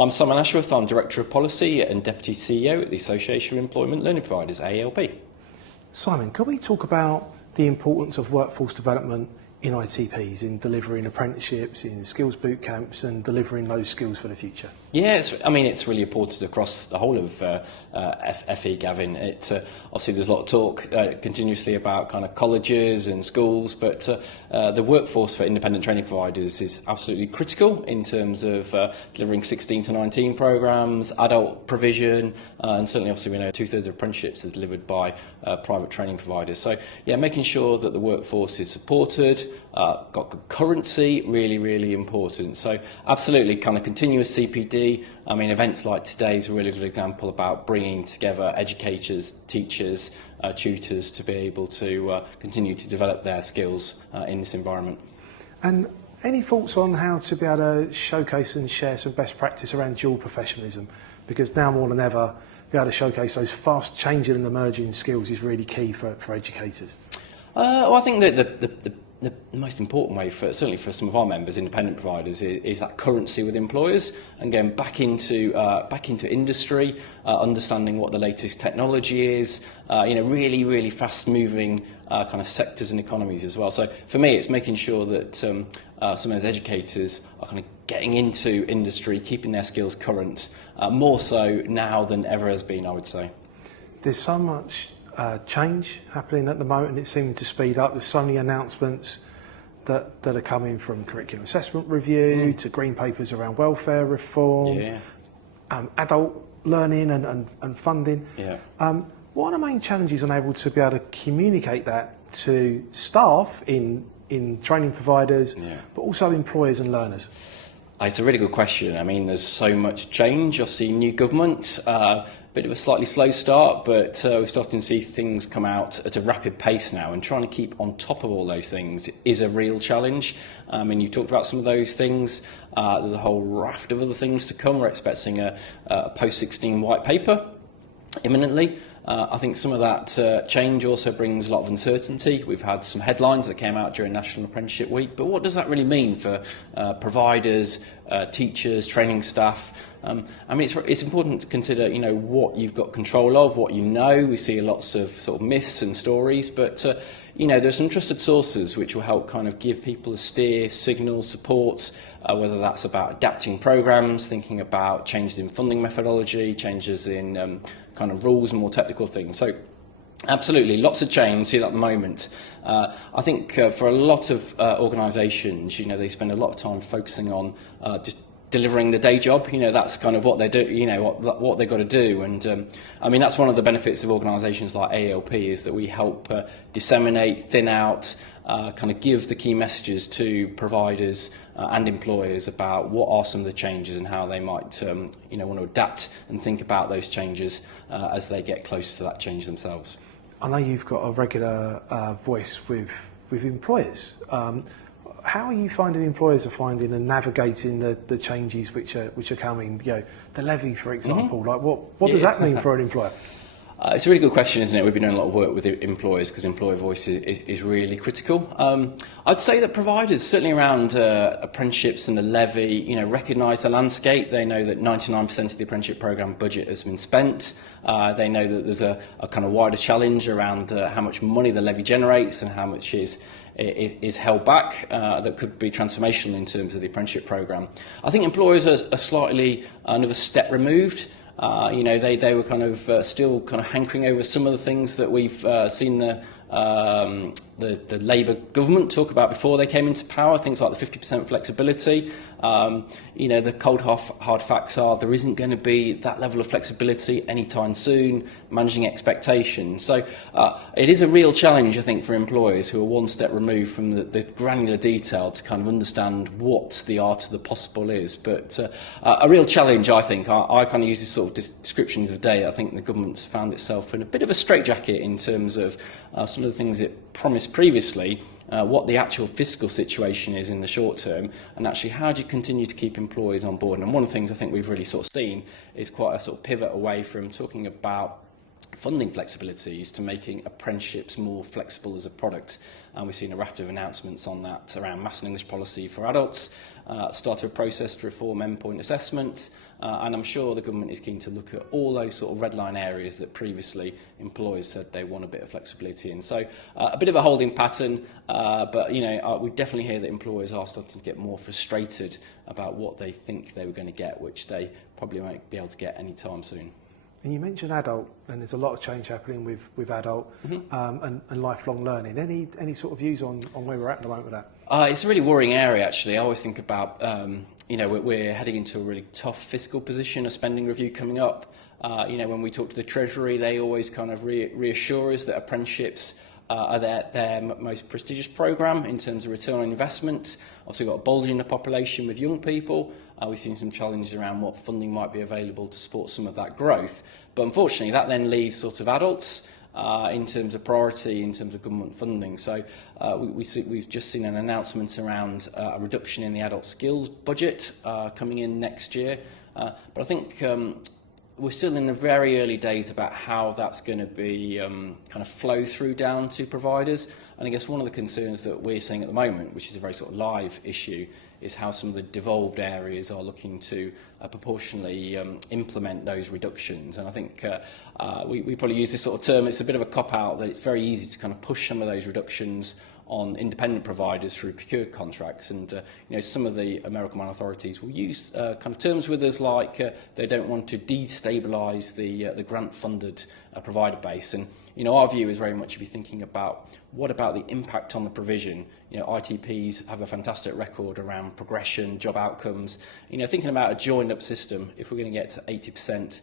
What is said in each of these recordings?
I'm Simon Ashworth, I'm Director of Policy and Deputy CEO at the Association of Employment Learning Providers, AELP. Simon, could we talk about the importance of workforce development in ITPs, in delivering apprenticeships, in skills boot camps and delivering those skills for the future? Yeah, it's really important across the whole of FE, Gavin. Obviously there's a lot of talk continuously about kind of colleges and schools, but the workforce for independent training providers is absolutely critical in terms of delivering 16 to 19 programmes, adult provision, and certainly obviously we know 2/3 of apprenticeships are delivered by private training providers. So yeah, making sure that the workforce is supported, got good currency, really important. So absolutely kind of continuous CPD. I mean, events like today is a really good example about bringing together educators, teachers, tutors to be able to continue to develop their skills in this environment. And any thoughts on how to be able to showcase and share some best practice around dual professionalism? Because now more than ever, be able to showcase those fast changing and emerging skills is really key for educators. Well, I think that the most important way, certainly for some of our members, independent providers, is that currency with employers and going back into industry, understanding what the latest technology is, really fast-moving kind of sectors and economies as well. So for me, it's making sure that some of those educators are kind of getting into industry, keeping their skills current, more so now than ever has been, I would say. There's so much change happening at the moment, and it's seeming to speed up. There's so many announcements that are coming, from curriculum assessment review to green papers around welfare reform, adult learning and funding. What are the main challenges on able to be able to communicate that to staff in training providers, but also employers and learners? It's a really good question. I mean, there's so much change. Obviously, new government, bit of a slightly slow start, but we're starting to see things come out at a rapid pace now, and trying to keep on top of all those things is a real challenge. And you talked about some of those things. There's a whole raft of other things to come. We're expecting a post-16 white paper imminently. I think some of that change also brings a lot of uncertainty. We've had some headlines that came out during National Apprenticeship Week, but what does that really mean for providers, teachers, training staff? I mean, it's important to consider, what you've got control of, what you know. We see lots of sort of myths and stories, but there's some trusted sources which will help kind of give people a steer, signal, support, whether that's about adapting programmes, thinking about changes in funding methodology, changes in kind of rules and more technical things. So absolutely, lots of change, see that at the moment. I think for a lot of organisations, they spend a lot of time focusing on just delivering the day job. That's kind of what they do, what they've got to do. And I mean, that's one of the benefits of organisations like AELP, is that we help disseminate, thin out, kind of give the key messages to providers and employers about what are some of the changes and how they might want to adapt and think about those changes as they get closer to that change themselves. I know you've got a regular voice with employers. How are you finding employers are finding and navigating the changes which are coming? The levy, for example. Like what does that mean for an employer? It's a really good question, isn't it? We've been doing a lot of work with employers because employer voice is really critical. I'd say that providers, certainly around apprenticeships and the levy, recognise the landscape. They know that 99% of the apprenticeship programme budget has been spent. They know that there's a kind of wider challenge around how much money the levy generates and how much is held back that could be transformational in terms of the apprenticeship programme. I think employers are slightly another step removed. They were kind of still kind of hankering over some of the things that we've seen the Labour government talk about before they came into power, things like the 50% flexibility. The cold hard facts are there isn't going to be that level of flexibility anytime soon, managing expectations. So it is a real challenge, I think, for employers who are one step removed from the granular detail to kind of understand what the art of the possible is. But a real challenge, I think. I kind of use this sort of description of the day. I think the government's found itself in a bit of a straitjacket in terms of some of the things it promised previously, what the actual fiscal situation is in the short term, and actually how do you continue to keep employees on board. And one of the things I think we've really sort of seen is quite a sort of pivot away from talking about funding flexibilities to making apprenticeships more flexible as a product. And we've seen a raft of announcements on that around maths and English policy for adults, start a process to reform endpoint assessment, and I'm sure the government is keen to look at all those sort of red line areas that previously employers said they want a bit of flexibility in. So a bit of a holding pattern, but we definitely hear that employers are starting to get more frustrated about what they think they were going to get, which they probably won't be able to get anytime soon. And you mentioned adult, and there's a lot of change happening with adult and lifelong learning. Any sort of views on where we're at the moment with that? It's a really worrying area, actually. I always think about, we're heading into a really tough fiscal position, a spending review coming up. When we talk to the Treasury, they always kind of reassure us that apprenticeships are their most prestigious programme in terms of return on investment. Obviously, we've got a bulge in the population with young people. We've seen some challenges around what funding might be available to support some of that growth. But unfortunately, that then leaves sort of adults in terms of priority, in terms of government funding. So we've just seen an announcement around a reduction in the adult skills budget coming in next year. But I think we're still in the very early days about how that's going to be kind of flow through down to providers. And I guess one of the concerns that we're seeing at the moment, which is a very sort of live issue, is how some of the devolved areas are looking to proportionally implement those reductions. And I think we probably use this sort of term, it's a bit of a cop-out, that it's very easy to kind of push some of those reductions on independent providers through procured contracts. And some of the American authorities will use kind of terms with us like they don't want to destabilise the grant-funded provider base. And our view is very much to be thinking about what about the impact on the provision. ITPs have a fantastic record around progression, job outcomes. Thinking about a joined-up system, if we're going to get to 80%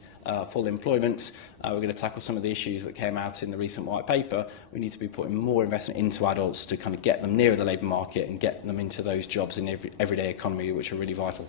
full employment, we're going to tackle some of the issues that came out in the recent white paper. We need to be putting more investment into adults to kind of get them nearer the labour market and get them into those jobs in the everyday economy, which are really vital.